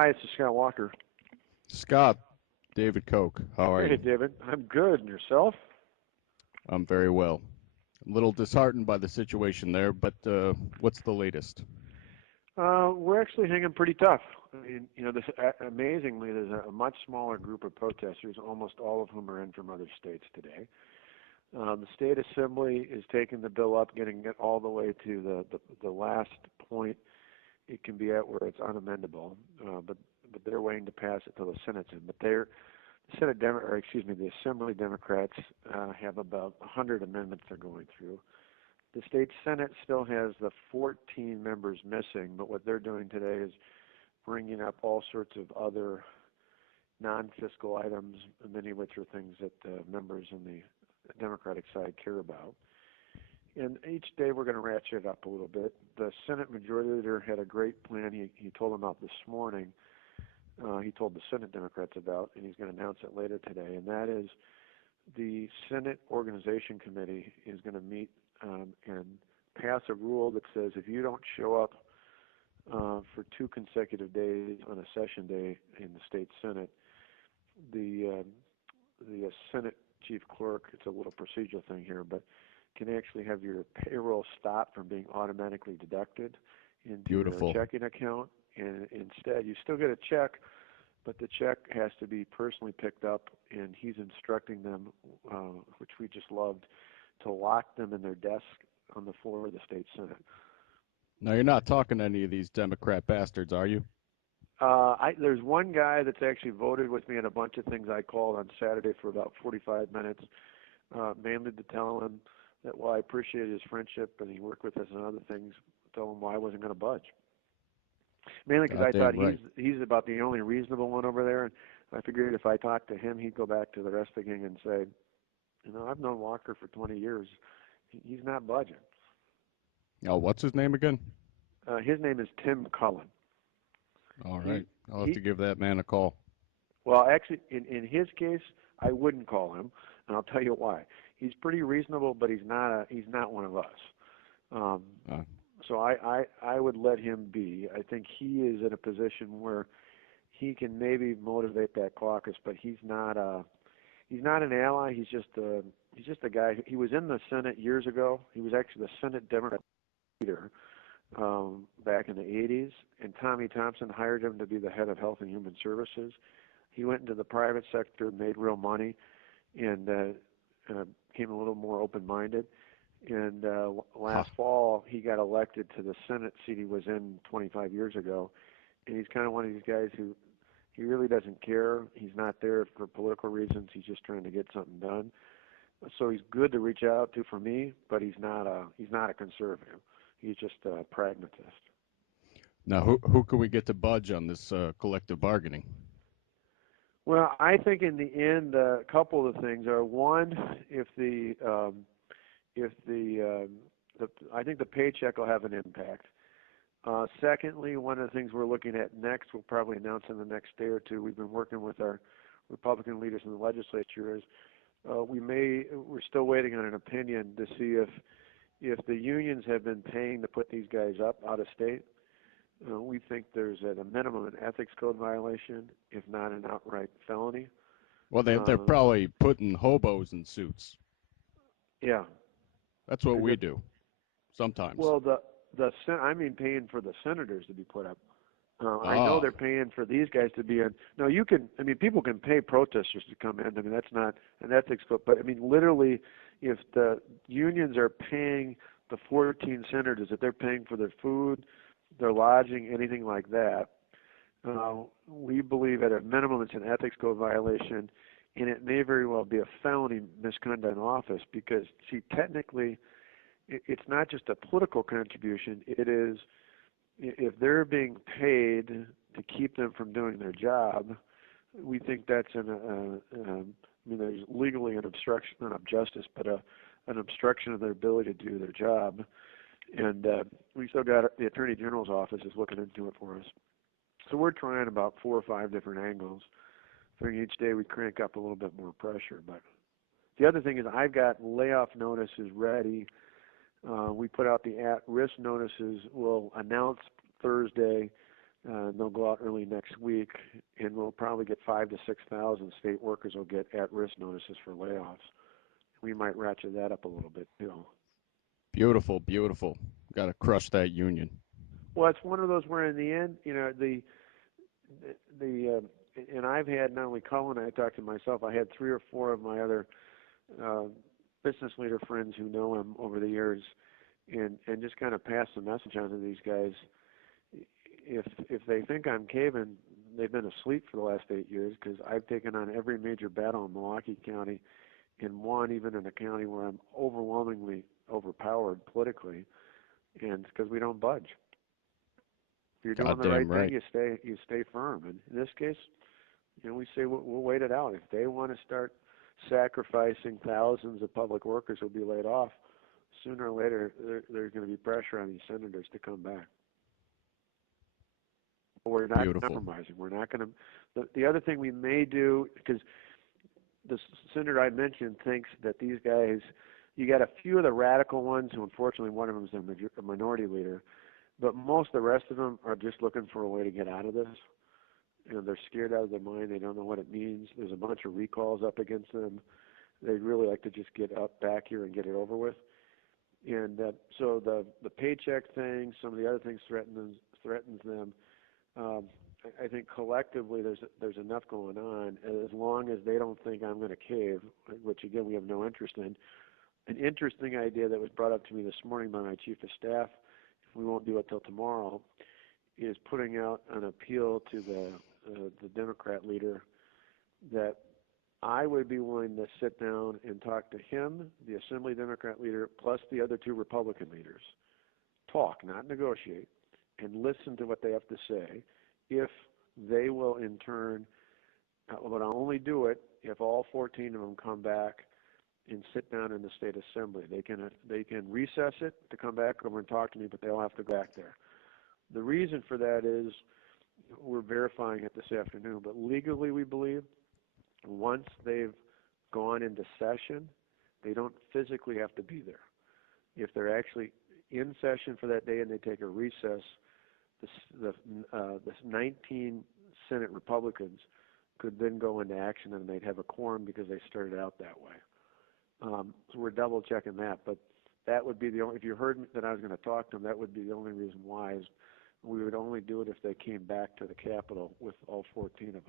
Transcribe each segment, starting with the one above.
Hi, this is Scott Walker. Scott, David Koch, how are Hey, you? David. I'm good. And yourself? I'm very well. A little disheartened by the situation there, but what's the latest? We're actually hanging pretty tough. I mean, amazingly, there's a much smaller group of protesters, almost all of whom are in from other states today. The state assembly is taking the bill up, getting it all the way to the last point it can be at where it's unamendable. But they're waiting to pass it till the Senate's in. But the Assembly Democrats have about 100 amendments they're going through. The state Senate still has the 14 members missing, but what they're doing today is bringing up all sorts of other non-fiscal items, many of which are things that members on the Democratic side care about. And each day we're going to ratchet it up a little bit. The Senate Majority Leader had a great plan he told them about this morning. He told the Senate Democrats about, and he's going to announce it later today, and that is the Senate Organization Committee is going to meet and pass a rule that says if you don't show up for 2 consecutive days on a session day in the state Senate, the Senate chief clerk, it's a little procedural thing here, but can actually have your payroll stopped from being automatically deducted into your Beautiful. checking account, and instead you still get a check, but the check has to be personally picked up, and he's instructing them, which we just loved, to lock them in their desk on the floor of the state Senate. Now, you're not talking to any of these Democrat bastards, are you? There's one guy that's actually voted with me on a bunch of things I called on Saturday for about 45 minutes, mainly to tell him that while I appreciated his friendship and he worked with us on other things, tell him why I wasn't going to budge. Mainly because I thought Goddamn right. he's about the only reasonable one over there, and I figured if I talked to him, he'd go back to the rest of the gang and say, I've known Walker for 20 years. He's not budging. Oh, what's his name again? His name is Tim Cullen. All He right. I'll have to he. give that man a call. Well, actually, in his case, I wouldn't call him, and I'll tell you why. He's pretty reasonable, but he's not one of us. Um, Uh, so I would let him be. I think he is in a position where he can maybe motivate that caucus, but he's not an ally. He's just a guy. He was in the Senate years ago. He was actually the Senate Democrat leader back in the 80s, and Tommy Thompson hired him to be the head of Health and Human Services. He went into the private sector, made real money, and became a little more open-minded. And huh. last fall, he got elected to the Senate seat he was in 25 years ago. And he's kind of one of these guys who he really doesn't care. He's not there for political reasons. He's just trying to get something done. So he's good to reach out to for me, but he's not a conservative. He's just a pragmatist. Now, who can we get to budge on this collective bargaining? Well, I think in the end, a couple of the things are one, if the I think the paycheck will have an impact. Secondly, one of the things we're looking at next, we'll probably announce in the next day or two. We've been working with our Republican leaders in the legislature. Is we're still waiting on an opinion to see if the unions have been paying to put these guys up out of state. We think there's at a minimum an ethics code violation, if not an outright felony. Well, they're Uh, probably putting hobos in suits. yeah, That's what is we it? do sometimes. Well, I mean paying for the senators to be put up. I know Ah, they're paying for these guys to be in. No, you can. I mean, people can pay protesters to come in. I mean, that's not an ethics code. But I mean, literally, if the unions are paying the 14 senators, if they're paying for their food, their lodging, anything like that, we believe at a minimum it's an ethics code violation, and it may very well be a felony misconduct in office because, see, technically, it's not just a political contribution. It is if they're being paid to keep them from doing their job, we think that's I mean, there's legally an obstruction, not of justice, but an obstruction of their ability to do their job. And we still got the Attorney General's office is looking into it for us. So we're trying about 4 or 5 different angles. I think each day we crank up a little bit more pressure. But the other thing is I've got layoff notices ready. We put out the at-risk notices. We'll announce Thursday They'll go out early next week, and we'll probably get 5 to 6,000 state workers will get at-risk notices for layoffs. We might ratchet that up a little bit too. Beautiful, beautiful. Got to crush that union. Well, it's one of those where in the end, and I've had not only Cullen, I talked to myself, I had 3 or 4 of my other uh, business leader friends who know him over the years, and just kind of pass the message on to these guys. If they think I'm caving, they've been asleep for the last 8 years because I've taken on every major battle in Milwaukee County and won even in a county where I'm overwhelmingly overpowered politically, and it's because we don't budge. If you're doing the right Goddamn right. thing, you stay firm. And in this case, we say we'll wait it out. If they want to start sacrificing thousands of public workers who'll be laid off, sooner or later there's going to be pressure on these senators to come back. We're not Beautiful. compromising. We're not going to. The other thing we may do, because the senator I mentioned thinks that these guys, you got a few of the radical ones who, unfortunately, one of them is a minority leader, but most of the rest of them are just looking for a way to get out of this. They're scared out of their mind. They don't know what it means. There's a bunch of recalls up against them. They'd really like to just get up back here and get it over with. And so the paycheck thing, some of the other things threatens them. I think collectively there's enough going on, as long as they don't think I'm going to cave, which again we have no interest in. An interesting idea that was brought up to me this morning by my chief of staff, if we won't do it till tomorrow, is putting out an appeal to the Democrat leader that I would be willing to sit down and talk to him, the Assembly Democrat leader, plus the other 2 Republican leaders. Talk, not negotiate, and listen to what they have to say. If they will in turn, but I'll only do it if all 14 of them come back and sit down in the state assembly. They can recess it to come back over and talk to me, but they'll have to go back there. The reason for that is we're verifying it this afternoon, but legally we believe once they've gone into session, they don't physically have to be there. If they're actually in session for that day and they take a recess, the 19 Senate Republicans could then go into action and they'd have a quorum because they started out that way. So we're double checking that, but that would be the only, if you heard that I was going to talk to them, that would be the only reason why is we would only do it if they came back to the Capitol with all 14 of them.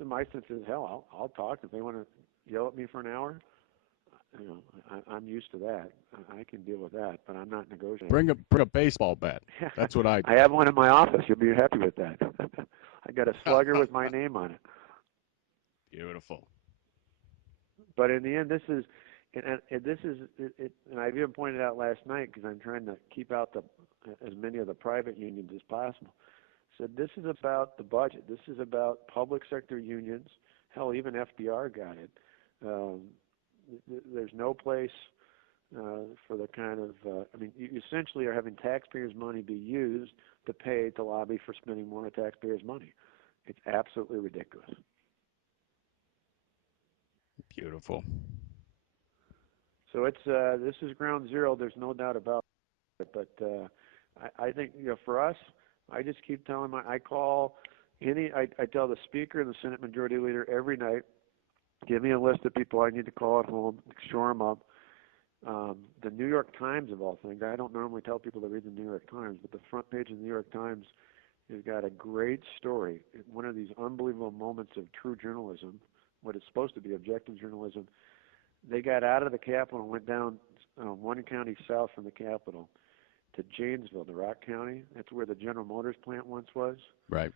Then my sense is, hell, I'll talk. If they want to yell at me for an hour, I'm used to that. I can deal with that, but I'm not negotiating. Bring a baseball bat. That's what I do. I have one in my office. You'll be happy with that. I got a slugger with my name on it. Beautiful. But in the end, this is, and I've even pointed out last night because I'm trying to keep out as many of the private unions as possible. So this is about the budget. This is about public sector unions. Hell, even FDR got it. There's no place for the kind of, you essentially are having taxpayers' money be used to pay to lobby for spending more of taxpayers' money. It's absolutely ridiculous. Beautiful. So this is ground zero. There's no doubt about it. But I think for us, I just keep telling I tell the Speaker and the Senate Majority Leader every night, give me a list of people I need to call at home, shore them up. The New York Times, of all things, I don't normally tell people to read the New York Times, but the front page of the New York Times has got a great story. One of these unbelievable moments of true journalism, what is supposed to be objective journalism. They got out of the Capitol and went down one county south from the Capitol to Janesville, the Rock County. That's where the General Motors plant once was. Right.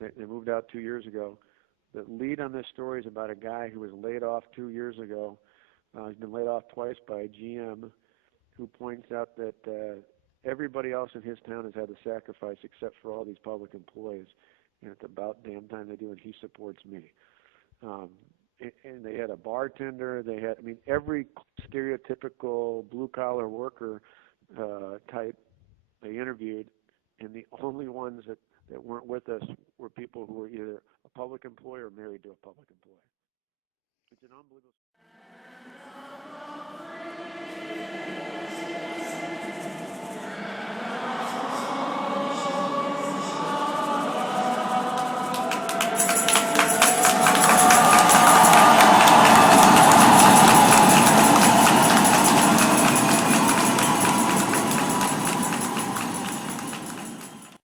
They moved out 2 years ago. The lead on this story is about a guy who was laid off 2 years ago. He's been laid off twice by GM, who points out that everybody else in his town has had to sacrifice except for all these public employees. And it's about damn time they do, and he supports me. And they had a bartender. They had, every stereotypical blue-collar worker type they interviewed, and the only ones that weren't with us were people who were either a public employee or married to a public employee. It's an unbelievable.